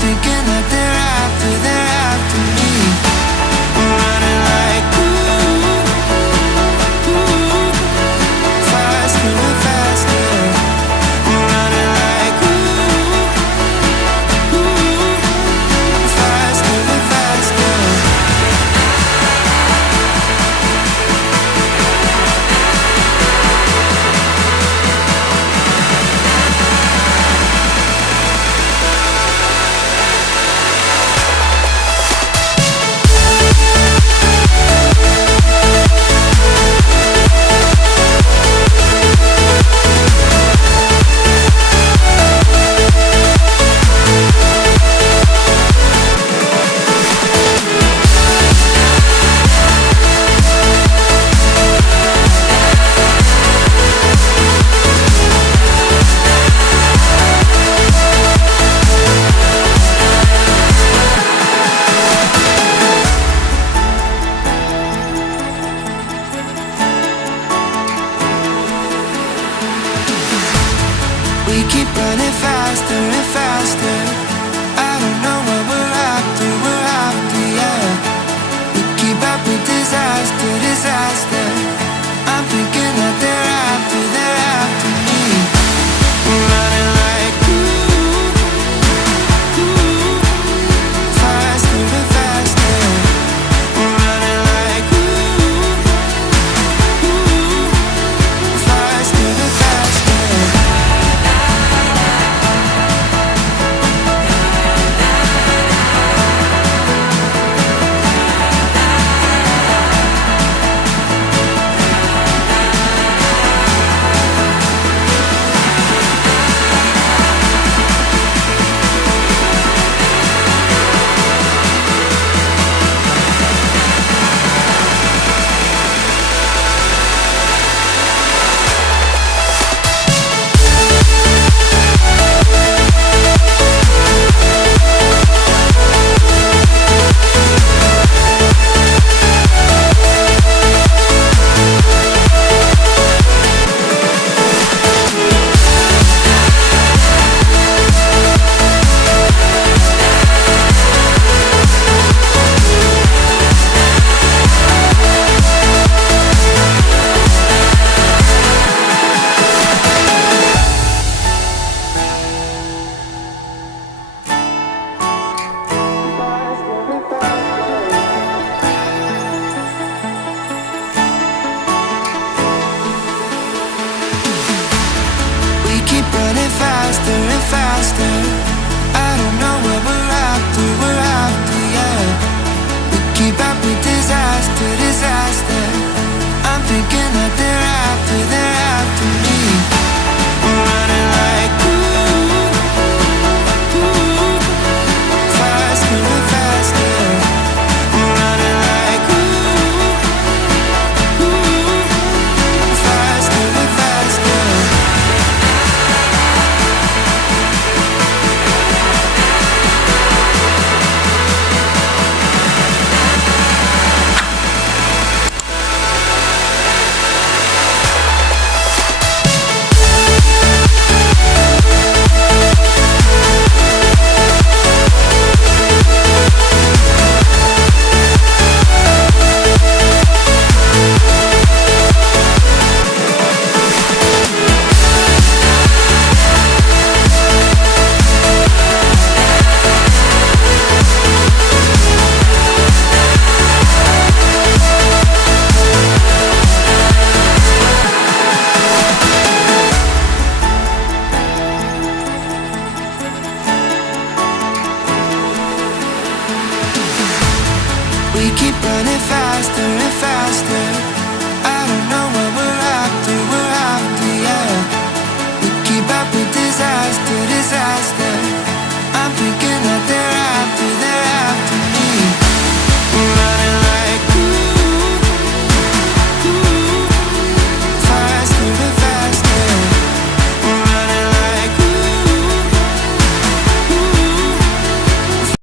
thinking that they're after me. We're running like faster and faster. We're running like faster and faster. We keep running faster and faster. I don't know what we're after, yeah. We keep up with disaster. I'm thinking that they're after me. We're running like faster and faster. We're running like faster and faster. Keep running faster and faster. I don't know what we're after, yeah. We keep up with disaster.